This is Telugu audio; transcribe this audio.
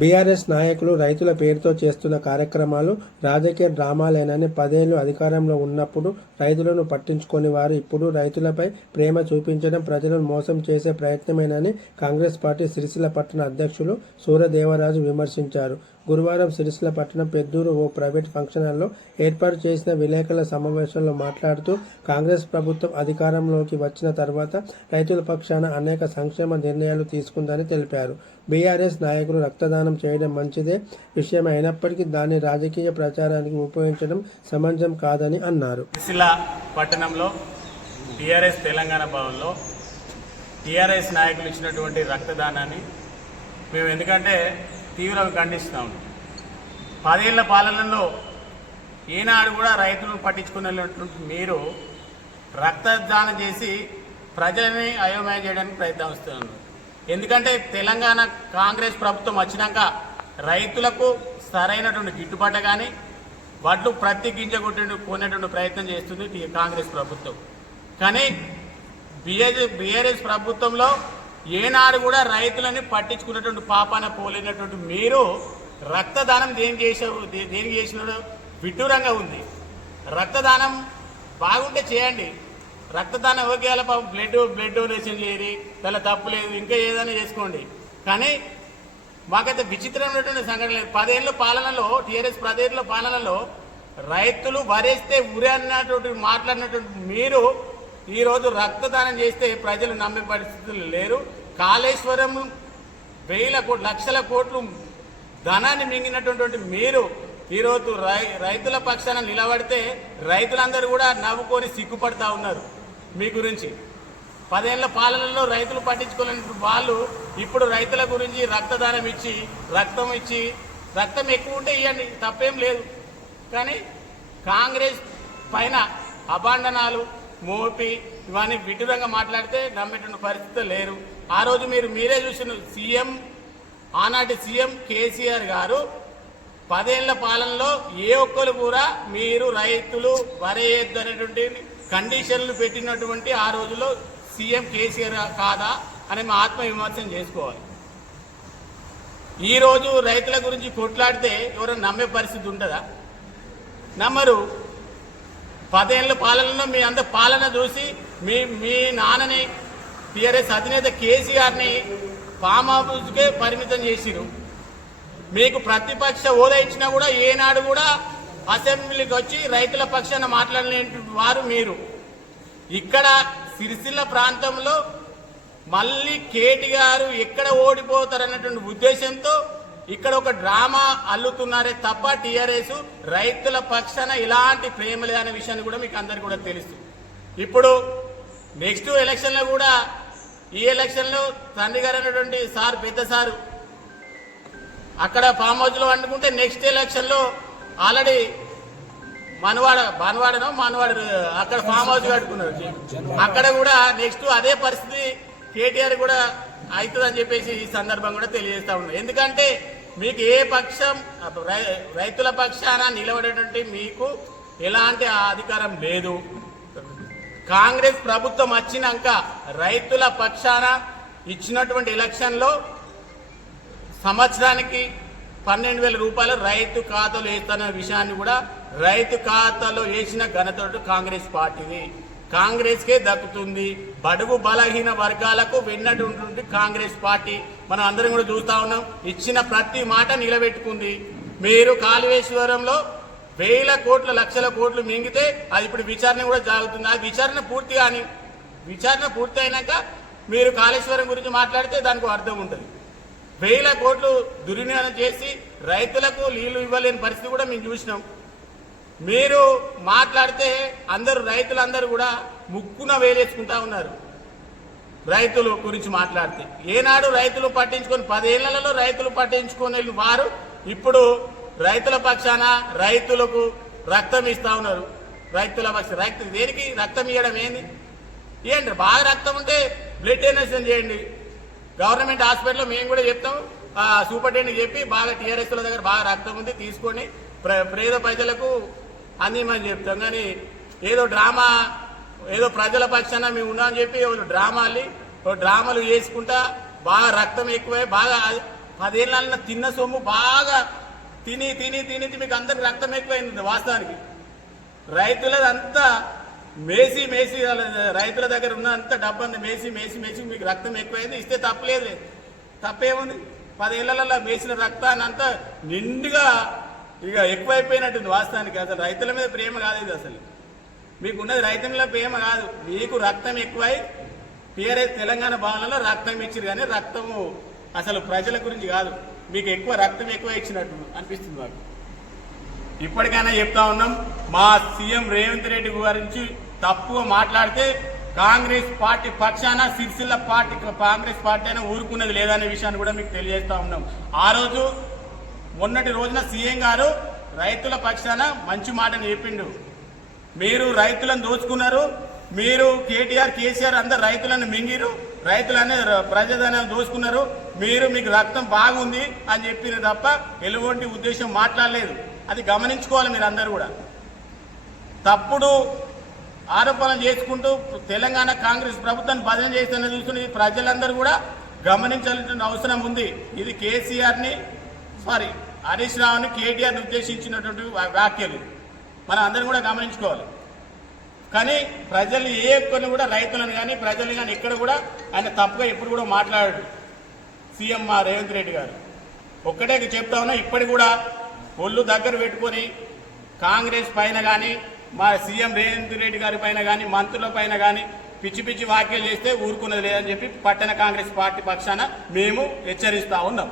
బీఆర్ఎస్ నాయకులు రైతుల పేరుతో చేస్తున్న కార్యక్రమాలు రాజకీయ డ్రామాలేనని 10 ఏళ్లు అధికారంలో ఉన్నప్పుడు రైతులను పట్టించుకోని వారు ఇప్పుడు రైతులపై ప్రేమ చూపించడం ప్రజలను మోసం చేసే ప్రయత్నమేనని కాంగ్రెస్ పార్టీ సిరిసిల్ల పట్టణ అధ్యక్షులు సూర్యదేవరాజు విమర్శించారు. గురువారం సిరిసిల్ల పట్టణం పెద్దూరు ఓ ప్రైవేట్ ఫంక్షన్ హాల్లో ఏర్పాటు చేసిన విలేకరుల సమావేశంలో మాట్లాడుతూ కాంగ్రెస్ ప్రభుత్వం అధికారంలోకి వచ్చిన తర్వాత రైతుల పక్షాన అనేక సంక్షేమ నిర్ణయాలు తీసుకుందని తెలిపారు. బీఆర్ఎస్ నాయకులు రక్తదానం చేయడం మంచిదే విషయం అయినప్పటికీ దాన్ని రాజకీయ ప్రచారానికి ఉపయోగించడం సమంజసం కాదని అన్నారు. సిరిసిల్ల పట్టణంలో టీఆర్ఎస్ తెలంగాణ భవన్లో టీఆర్ఎస్ నాయకులు ఇచ్చినటువంటి రక్తదానాన్ని మేము ఎందుకంటే తీవ్రంగా ఖండిస్తున్నాం. 10 ఏళ్ల పాలనలో ఈనాడు కూడా రైతులను పట్టించుకున్నటువంటి మీరు రక్తదానం చేసి ప్రజలని అయోమయం చేయడానికి ప్రయత్నిస్తున్నారు. ఎందుకంటే తెలంగాణ కాంగ్రెస్ ప్రభుత్వం వచ్చినాక రైతులకు సరైనటువంటి గిట్టుబాటు కానీ వడ్లు ప్రతి గింజ కొనేటువంటి ప్రయత్నం చేస్తుంది కాంగ్రెస్ ప్రభుత్వం. కానీ బీఆర్ఎస్ ప్రభుత్వంలో ఏనాడు కూడా రైతులని పట్టించుకున్నటువంటి పాపాన పోలేనటువంటి మీరు రక్తదానం దేనికి చేసినాడు విడ్డూరంగా ఉంది. రక్తదానం బాగుంటే చేయండి. రక్తదానం ఓకే, బ్లడ్ డొనేషన్ చేయరు, చాలా తప్పు లేదు, ఇంకా ఏదైనా చేసుకోండి. కానీ మాకైతే విచిత్రమైనటువంటి సంఘటన లేదు. 10 ఏళ్ళ పాలనలో టీఆర్ఎస్ 10 ఏళ్ళ పాలనలో రైతులు వరేస్తే ఉరి అన్నటువంటి మాట్లాడినటువంటి మీరు ఈరోజు రక్తదానం చేస్తే ప్రజలు నమ్మే పరిస్థితులు లేరు. కాళేశ్వరం లక్షల కోట్లు ధనాన్ని మింగినటువంటి మీరు ఈరోజు రైతుల పక్షాన నిలబడితే రైతులందరూ కూడా నవ్వుకొని సిగ్గుపడతా ఉన్నారు మీ గురించి. 10 ఏళ్ల పాలనలో రైతులు పట్టించుకోలేని వాళ్ళు ఇప్పుడు రైతుల గురించి రక్తదానం ఇచ్చి రక్తం ఎక్కువ ఉంటే ఇవ్వండి, తప్పేం లేదు. కానీ కాంగ్రెస్ పైన అభాండనాలు మోపి ఇవన్నీ విడ్డూరంగా మాట్లాడితే నమ్మేటువంటి పరిస్థితి లేరు. ఆ రోజు మీరే చూసిన ఆనాటి సీఎం కేసీఆర్ గారు 10 ఏళ్ల పాలనలో ఏ ఒక్కరు కూడా మీరు రైతులు వరేయద్దు అనేటువంటి కండిషన్లు పెట్టినటువంటి ఆ రోజులో సీఎం కేసీఆర్ కాదా అని మా ఆత్మవిమర్శనం చేసుకోవాలి. ఈరోజు రైతుల గురించి కొట్లాడితే ఎవరైనా నమ్మే పరిస్థితి ఉంటుందా? నమ్మరు. 10 ఏళ్ల పాలనలో మీ అంత పాలన చూసి మీ నాన్నని టీఆర్ఎస్ అధినేత కేసీఆర్ని ఫామ్ హౌస్కే పరిమితం చేసిరు. మీకు ప్రతిపక్ష హోదా ఇచ్చినా కూడా ఏనాడు కూడా అసెంబ్లీకి వచ్చి రైతుల పక్షాన మాట్లాడలేని వారు మీరు. ఇక్కడ సిరిసిల్ల ప్రాంతంలో మళ్ళీ కేటీ గారు ఎక్కడ ఓడిపోతారన్నటువంటి ఉద్దేశంతో ఇక్కడ ఒక డ్రామా అల్లుతున్నారే తప్ప టీఆర్ఎస్ రైతుల పక్షాన ఇలాంటి ప్రేమ లేదనే విషయాన్ని కూడా మీకు అందరికీ కూడా తెలుసు. ఇప్పుడు నెక్స్ట్ ఎలక్షన్లో కూడా ఈ ఎలక్షన్లో తండ్రి గారు అనేటువంటి సార్ పెద్ద సారు అక్కడ ఫామ్ హౌస్లో వండుకుంటే నెక్స్ట్ ఎలక్షన్లో ఆల్రెడీ మనవాడ అక్కడ ఫామ్ హౌస్ కట్టుకున్నారు. అక్కడ కూడా నెక్స్ట్ అదే పరిస్థితి కేటీఆర్ కూడా అవుతుందని చెప్పేసి ఈ సందర్భం కూడా తెలియజేస్తా ఉన్నాం. ఎందుకంటే మీకు ఏ పక్షం రైతుల పక్షాన నిలబడేటువంటి మీకు ఎలాంటి అధికారం లేదు. కాంగ్రెస్ ప్రభుత్వం వచ్చినాక రైతుల పక్షాన ఇచ్చినటువంటి ఎలక్షన్లో సంవత్సరానికి 12,000 రూపాయలు రైతు ఖాతాలో వేస్తున్న విషయాన్ని కూడా రైతు ఖాతాలో వేసిన ఘనత కాంగ్రెస్ పార్టీది. కాంగ్రెస్కే దక్కుతుంది. బడుగు బలహీన వర్గాలకు వెన్నటువంటి కాంగ్రెస్ పార్టీ మనం అందరం కూడా చూస్తా ఉన్నాం. ఇచ్చిన ప్రతి మాట నిలబెట్టుకుంది. మీరు కాళేశ్వరంలో 1,000 కోట్ల లక్షల కోట్లు మింగితే అది ఇప్పుడు విచారణ కూడా జరుగుతుంది. అది విచారణ పూర్తి అయినాక మీరు కాళేశ్వరం గురించి మాట్లాడితే దానికి అర్థం ఉంటుంది. 1,000 కోట్లు దుర్వినియోగం చేసి రైతులకు నీళ్లు ఇవ్వలేని పరిస్థితి కూడా మేము చూసినాం. మీరు మాట్లాడితే రైతులందరూ కూడా ముక్కున వేలేసుకుంటా ఉన్నారు. రైతుల గురించి మాట్లాడితే ఏనాడు రైతులు పట్టించుకొని 10 ఏళ్లలో రైతులు పట్టించుకొని వారు ఇప్పుడు రైతుల పక్షాన రైతులకు రక్తం ఇస్తా ఉన్నారు. రైతు దేనికి రక్తం ఇవ్వడం ఏంది? ఇవ్వండి. బాగా రక్తం ఉంటే బ్లడ్ డొనేషన్ చేయండి. గవర్నమెంట్ హాస్పిటల్లో మేము కూడా చెప్తాం, సూపరింటెండెంట్ చెప్పి బాగా టీఆర్ఎస్ల దగ్గర బాగా రక్తం ఉంది తీసుకొని పేద ప్రజలకు అందిమని చెప్తాం. కానీ ఏదో ప్రజల పక్షాన మేము ఉన్నామని చెప్పి డ్రామాలు చేసుకుంటా బాగా రక్తం ఎక్కువై బాగా 10 ఏళ్ళ తిన్న సొమ్ము బాగా తిని తిని తిని మీకు అందరికి రక్తం ఎక్కువైంది. వాస్తవానికి రైతులదంతా మేసి మేసి రైతుల దగ్గర ఉన్నంత డబ్బంతా మేసి మేసి మేసి మీకు రక్తం ఎక్కువైంది. ఇస్తే తప్పలేదు, తప్పేముంది? 10 ఏళ్లలో మేసిన రక్తాన్ని అంతా నిండుగా ఇక ఎక్కువైపోయినట్టుంది. వాస్తవానికి అసలు రైతుల మీద ప్రేమ కాదు ఇది. అసలు మీకున్నది రైతుల మీద ప్రేమ కాదు, మీకు రక్తం ఎక్కువై టీఆర్ఎస్ తెలంగాణ భవనంలో రక్తం ఇచ్చారు, కానీ రక్తము అసలు ప్రజల గురించి కాదు, మీకు ఎక్కువ రక్తం ఎక్కువ ఇచ్చినట్టు అనిపిస్తుంది మాకు. ఇప్పటికైనా చెప్తా ఉన్నాం, మా సీఎం రేవంత్ రెడ్డి గురించి తప్పుగా మాట్లాడితే కాంగ్రెస్ పార్టీ పక్షాన సిరిసిల్ల పార్టీ కాంగ్రెస్ పార్టీ అయినా ఊరుకున్నది లేదనే విషయాన్ని కూడా మీకు తెలియజేస్తా ఉన్నాం. ఆ రోజు మొన్నటి రోజున సీఎం గారు రైతుల పక్షాన మంచి మాటను చెప్పిండు. మీరు రైతులను దోచుకున్నారు, మీరు కేటీఆర్ కేసీఆర్ అందరు రైతులను మింగిరు, రైతులనే ప్రజలను దోచుకున్నారు, మీకు రక్తం బాగుంది అని చెప్పిన తప్ప ఎటువంటి ఉద్దేశం మాట్లాడలేదు. అది గమనించుకోవాలి మీరు అందరూ కూడా. తప్పుడు ఆరోపణలు చేసుకుంటూ తెలంగాణ కాంగ్రెస్ ప్రభుత్వాన్ని బదనం చేస్తున్న చూస్తున్న ప్రజలందరూ కూడా గమనించాల్సిన అవసరం ఉంది. ఇది కేసీఆర్ని హరీష్ రావుని కేటీఆర్ని ఉద్దేశించినటువంటి వ్యాఖ్యలు మనం అందరం కూడా గమనించుకోవాలి. కానీ ప్రజలు ఏ కొన్ని కూడా రైతులను కానీ ప్రజలు కానీ ఎక్కడ కూడా ఆయన తప్పుగా ఎప్పుడు కూడా మాట్లాడాడు సీఎం మా రేవంత్ రెడ్డి గారు. ఒక్కటే చెప్తా ఉన్నా, ఇప్పటికి కూడా ఒళ్ళు దగ్గర పెట్టుకొని కాంగ్రెస్ పైన కానీ మా సీఎం రేవంత్ రెడ్డి గారి పైన కానీ మంత్రుల పైన కానీ పిచ్చి పిచ్చి వ్యాఖ్యలు చేస్తే ఊరుకున్నది లేదని చెప్పి పట్టణ కాంగ్రెస్ పార్టీ పక్షాన మేము హెచ్చరిస్తా ఉన్నాం.